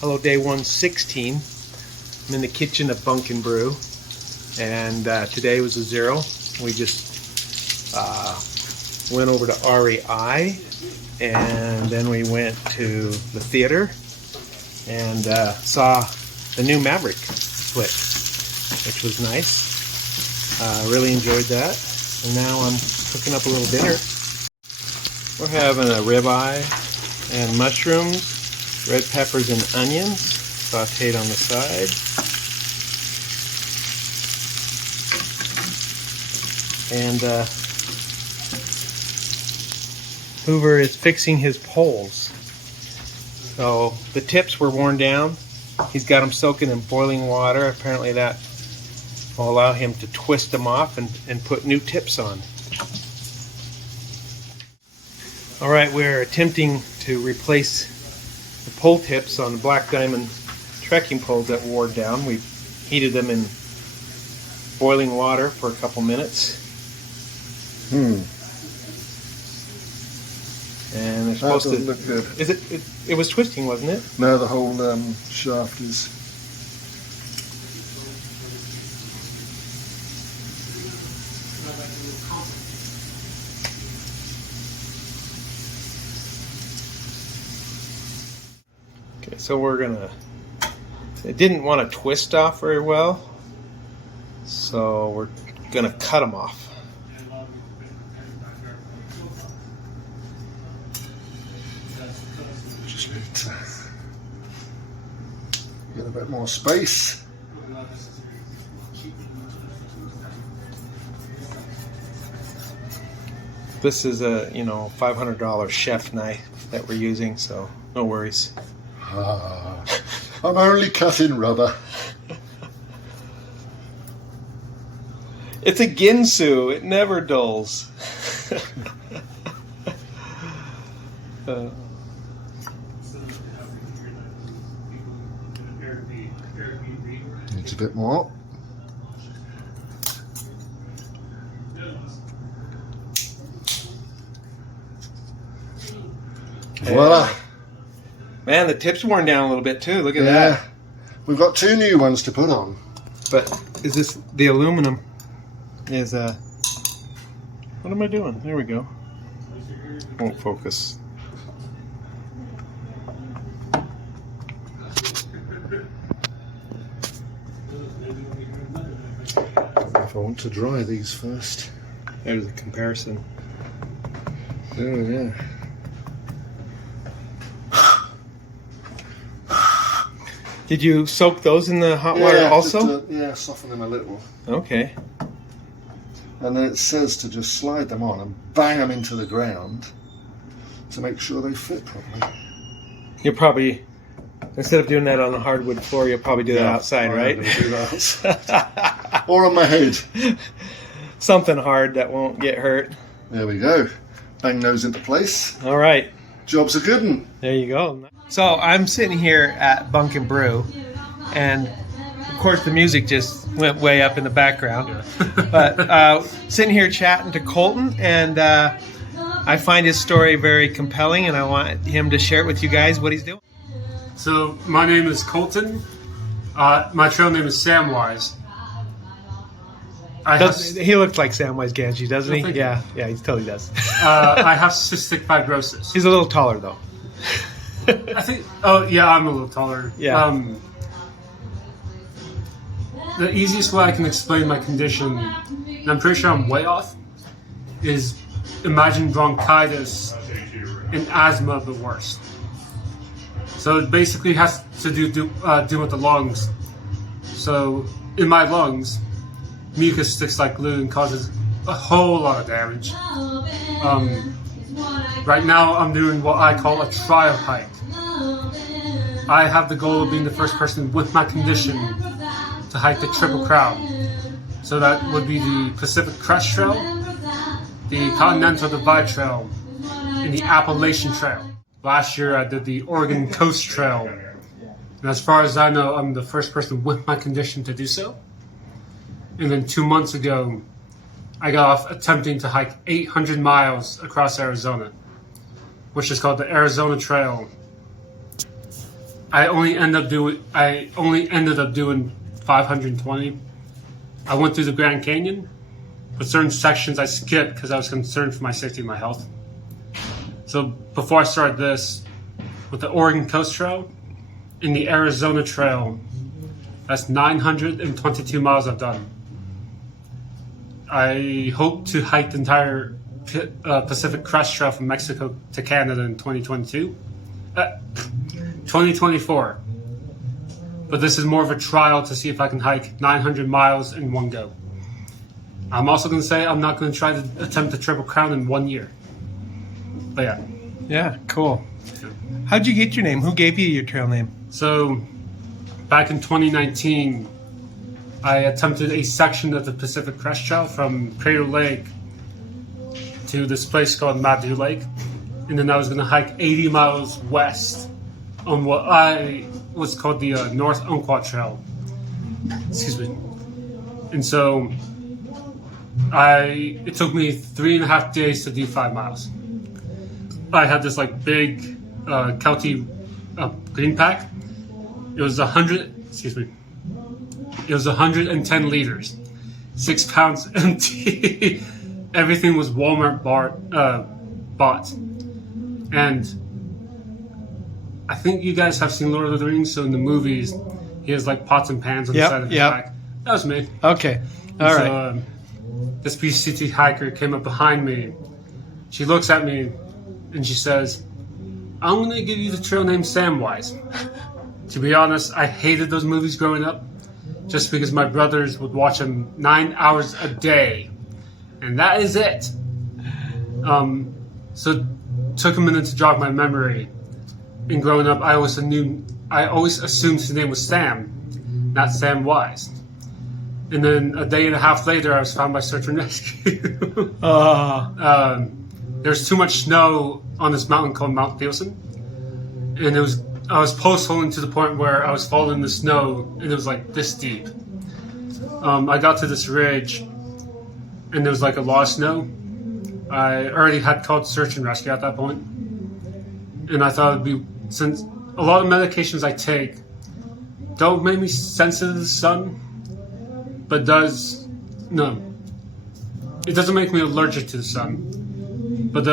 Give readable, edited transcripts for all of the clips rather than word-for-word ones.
Hello, day 116. I'm in the kitchen of Bunk Brew, and today was a 0. We just went over to REI, and then we went to the theater and saw the new Maverick flick, which was nice. Really enjoyed that. And now I'm cooking up a little dinner. We're having a ribeye and mushrooms, red peppers and onions sauteed on the side. And Hoover is fixing his poles. So the tips were worn down. He's got them soaking in boiling water. Apparently that will allow him to twist them off and put new tips on. Alright, we're attempting to replace the pole tips on the Black Diamond trekking poles that wore down. We heated them in boiling water for a couple minutes. And they're supposed to look good. It was twisting, wasn't it? No, the whole shaft is. Okay, so it didn't want to twist off very well, so we're gonna cut them off. Just need to get a bit more space. This is a $500 chef knife that we're using, so no worries. I'm only cutting rubber. It's a Ginsu. It never dulls. Needs a bit more. Voila. Man, the tip's worn down a little bit too. Look at that. We've got 2 new ones to put on. But is this the aluminum? Is what am I doing? There we go. Won't focus. If I want to dry these first. There's a comparison. Oh yeah. Did you soak those in the hot water also? Yeah, soften them a little. Okay. And then it says to just slide them on and bang them into the ground to make sure they fit properly. You'll probably, instead of doing that on the hardwood floor, you'll probably do that outside, right? I'm gonna do that outside. Or on my head. Something hard that won't get hurt. There we go. Bang those into place. All right. Job's a good one. There you go. So I'm sitting here at Bunk Brew, and of course the music just went way up in the background. But sitting here chatting to Colton, and I find his story very compelling, and I want him to share it with you guys what he's doing. So my name is Colton. My trail name is Samwise. He looks like Samwise Gamgee, doesn't he? Thank Yeah, he totally does. I have cystic fibrosis. He's a little taller though. I think. Oh yeah, I'm a little taller. Yeah. The easiest way I can explain my condition, and I'm pretty sure I'm way off, is imagine bronchitis and asthma the worst. So it basically has to do with the lungs. So in my lungs, mucus sticks like glue and causes a whole lot of damage. Right now I'm doing what I call a trial hike. I have the goal of being the first person with my condition to hike the Triple Crown. So that would be the Pacific Crest Trail, the Continental Divide Trail, and the Appalachian Trail. Last year I did the Oregon Coast Trail. And as far as I know, I'm the first person with my condition to do so. And then 2 months ago, I got off attempting to hike 800 miles across Arizona, which is called the Arizona Trail. I only ended up doing 520. I went through the Grand Canyon, but certain sections I skipped because I was concerned for my safety and my health. So before I started this, with the Oregon Coast Trail and the Arizona Trail, that's 922 miles I've done. I hope to hike the entire Pacific Crest Trail from Mexico to Canada in 2024. But this is more of a trial to see if I can hike 900 miles in one go. I'm also going to say I'm not going to try to attempt the Triple Crown in 1 year. But yeah. Yeah, cool. How'd you get your name? Who gave you your trail name? So, back in 2019, I attempted a section of the Pacific Crest Trail from Crater Lake to this place called Madu Lake. And then I was going to hike 80 miles west on what was called the North Umpqua Trail. Excuse me. And so, it took me 3.5 days to do 5 miles. I had this like big Kelty green pack. It was 110 liters, 6 pounds empty. Everything was Walmart bought. And I think you guys have seen Lord of the Rings, so in the movies, he has like pots and pans on the side of his back. That was me. Okay. All right. This PCT hiker came up behind me. She looks at me and she says, I'm going to give you the trail name Samwise. To be honest, I hated those movies growing up just because my brothers would watch them 9 hours a day. And that is it. So it took a minute to jog my memory. And growing up, I always assumed his name was Sam, not Samwise. And then a day and a half later, I was found by search and rescue. There's too much snow on this mountain called Mount Thielsen. And I was post-holing to the point where I was falling in the snow, and it was like this deep. I got to this ridge, and there was like a lot of snow. I already had called search and rescue at that point. And I thought it'd be, since a lot of medications I take don't make me sensitive to the sun, but it doesn't make me allergic to the sun. But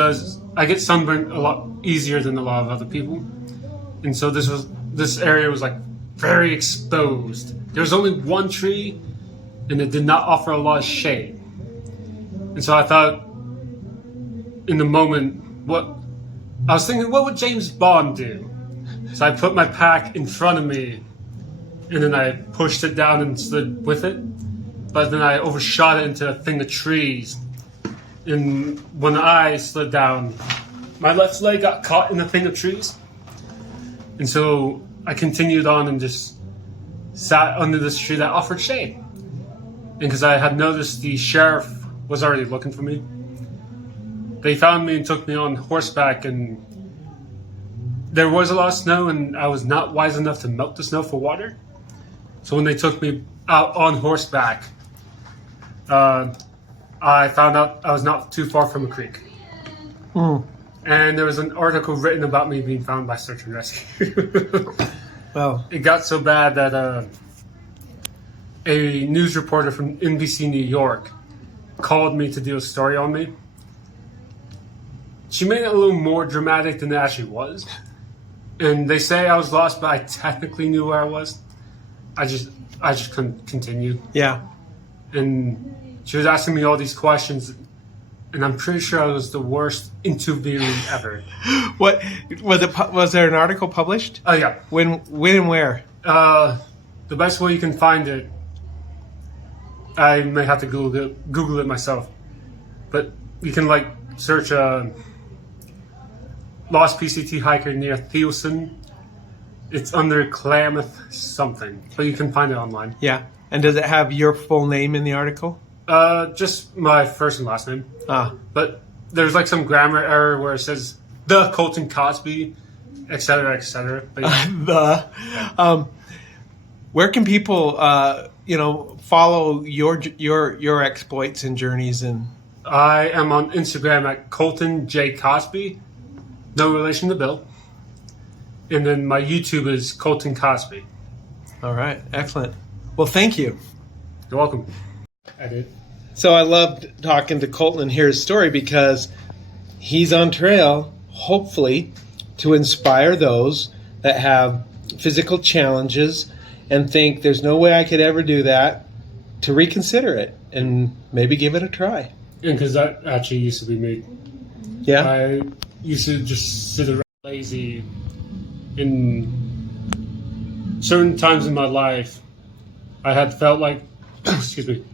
I get sunburned a lot easier than a lot of other people. And so this area was like very exposed. There was only one tree, and it did not offer a lot of shade. And so I thought, in the moment, what would James Bond do? So I put my pack in front of me, and then I pushed it down and slid with it. But then I overshot it into a thing of trees. And when I slid down, my left leg got caught in the thing of trees. And so I continued on and just sat under this tree that offered shade. And because I had noticed the sheriff was already looking for me, they found me and took me on horseback. And there was a lot of snow, and I was not wise enough to melt the snow for water. So when they took me out on horseback, I found out I was not too far from a creek. And there was an article written about me being found by search and rescue. Well, it got so bad that a news reporter from NBC New York called me to do a story on me. She made it a little more dramatic than it actually was. And they say I was lost, but I technically knew where I was. I just couldn't continue. Yeah. And she was asking me all these questions, and I'm pretty sure I was the worst interviewee ever. What was there an article published? Oh yeah. When and where? The best way you can find it, I may have to Google it myself, but you can like search lost PCT hiker near Thielsen. It's under Klamath something, but you can find it online. Yeah. And does it have your full name in the article? Just my first and last name. But there's like some grammar error where it says the Colton Cosby, etc., etc. Where can people, follow your exploits and journeys? And I am on Instagram at Colton J Cosby, no relation to Bill. And then my YouTube is Colton Cosby. All right, excellent. Well, thank you. You're welcome. I did. So I loved talking to Colton and hear his story because he's on trail, hopefully, to inspire those that have physical challenges and think there's no way I could ever do that, to reconsider it and maybe give it a try. And because that actually used to be me. Yeah? I used to just sit around lazy in certain times in my life. I had felt like, excuse me,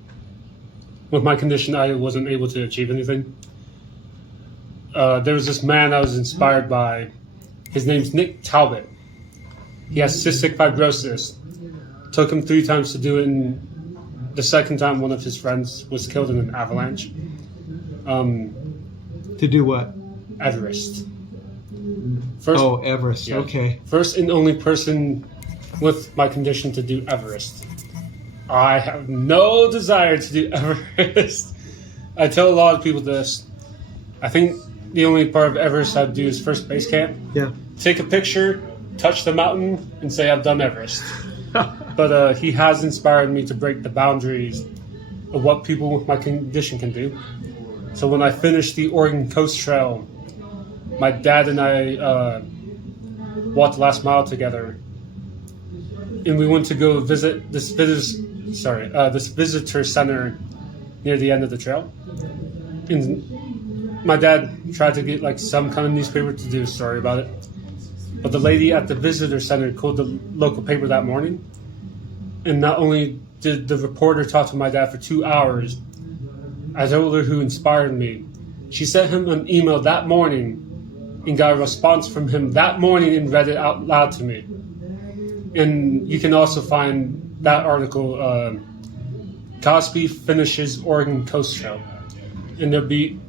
with my condition, I wasn't able to achieve anything. There was this man I was inspired by. His name's Nick Talbot. He has cystic fibrosis. Took him 3 times to do it, and the second time one of his friends was killed in an avalanche. To do what? Everest. First, Everest. yeah. Okay. First and only person with my condition to do Everest. I have no desire to do Everest. I tell a lot of people this. I think the only part of Everest I'd do is first base camp. Yeah. Take a picture, touch the mountain, and say I've done Everest. But he has inspired me to break the boundaries of what people with my condition can do. So when I finished the Oregon Coast Trail, my dad and I walked the last mile together, and we went to go visit this visitor center near the end of the trail. And my dad tried to get like some kind of newspaper to do a story about it, but the lady at the visitor center called the local paper that morning, and not only did the reporter talk to my dad for 2 hours, I told her who inspired me. She sent him an email that morning and got a response from him that morning and read it out loud to me. And you can also find that article, Cosby finishes Oregon Coast Trail. And there'll be,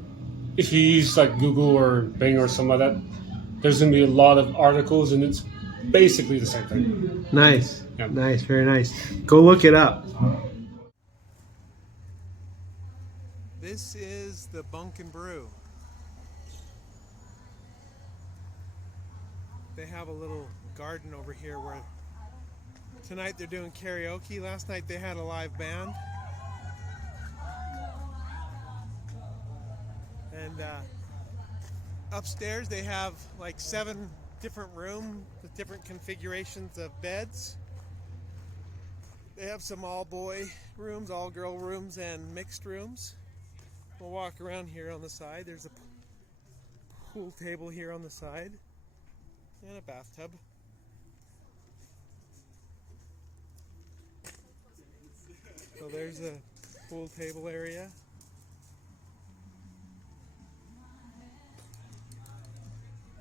if you use like Google or Bing or something like that, there's going to be a lot of articles, and it's basically the same thing. Nice. Yeah. Nice. Very nice. Go look it up. This is the Bunk Brew. They have a little garden over here where tonight they're doing karaoke. Last night they had a live band. And upstairs they have like 7 different rooms with different configurations of beds. They have some all-boy rooms, all-girl rooms, and mixed rooms. We'll walk around here on the side. There's a pool table here on the side and a bathtub. So there's a pool table area.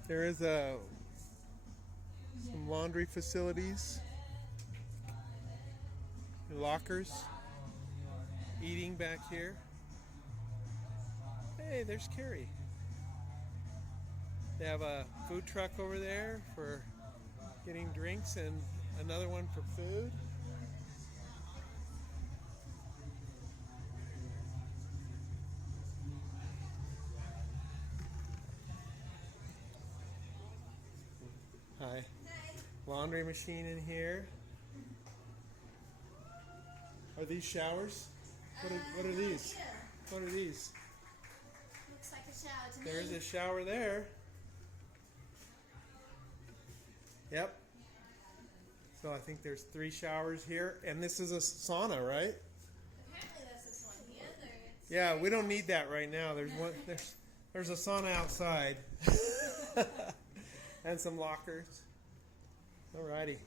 There is some laundry facilities, lockers, eating back here. Hey, there's Carrie. They have a food truck over there for getting drinks and another one for food. Hi. Laundry machine in here. Are these showers? What are these? What are these? Looks like a shower to me. There's a shower there. Yep. So I think there's 3 showers here, and this is a sauna, right? Apparently there's this one here. Yeah, we don't need that right now. There's a sauna outside. And some lockers. Alrighty.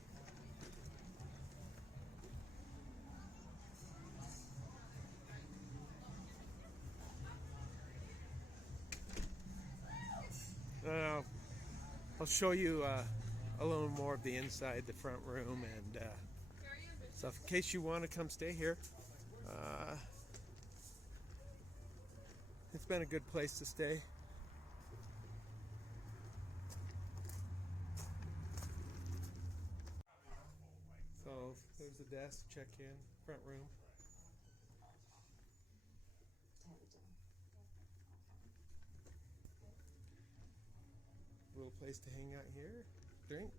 I'll show you a little more of the inside, the front room, and stuff. In case you want to come stay here, it's been a good place to stay. So there's the desk, check in, front room. Little place to hang out here. drink.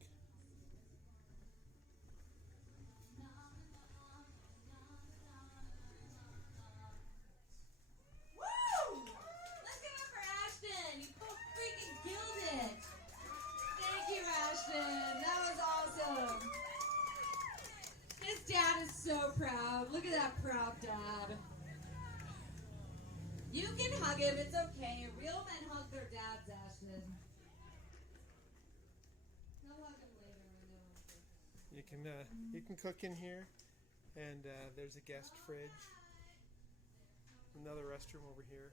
Woo! Let's give it up for Ashton. You both freaking killed it. Thank you, Ashton. That was awesome. His dad is so proud. Look at that proud dad. You can hug him. It's okay. Real men hug their dads, Ashton. He'll hug him later. I know. You can cook in here, and there's a guest fridge. Another restroom over here,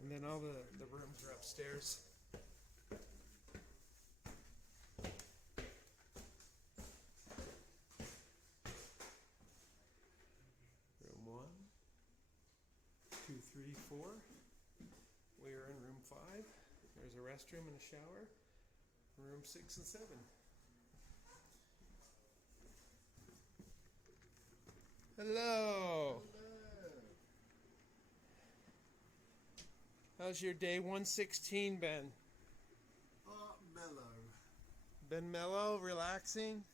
and then all the rooms are upstairs. Room 1, 2, 3, 4. We are in room 5. There's a restroom and a shower. Room 6 and 7. Hello. Hello. How's your day 116 been? Mellow. Been mellow, relaxing?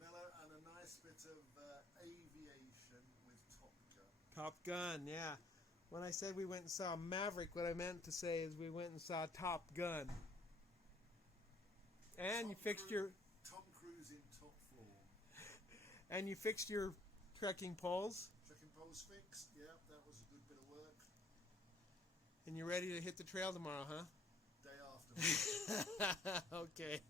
Mellow and a nice bit of aviation with Top Gun. Top Gun, yeah. When I said we went and saw Maverick, what I meant to say is we went and saw Top Gun. And you fixed your... Tom Cruise in top form. And you fixed your trekking poles. Trekking poles fixed. Yeah, that was a good bit of work. And you're ready to hit the trail tomorrow, huh? Day after. Okay.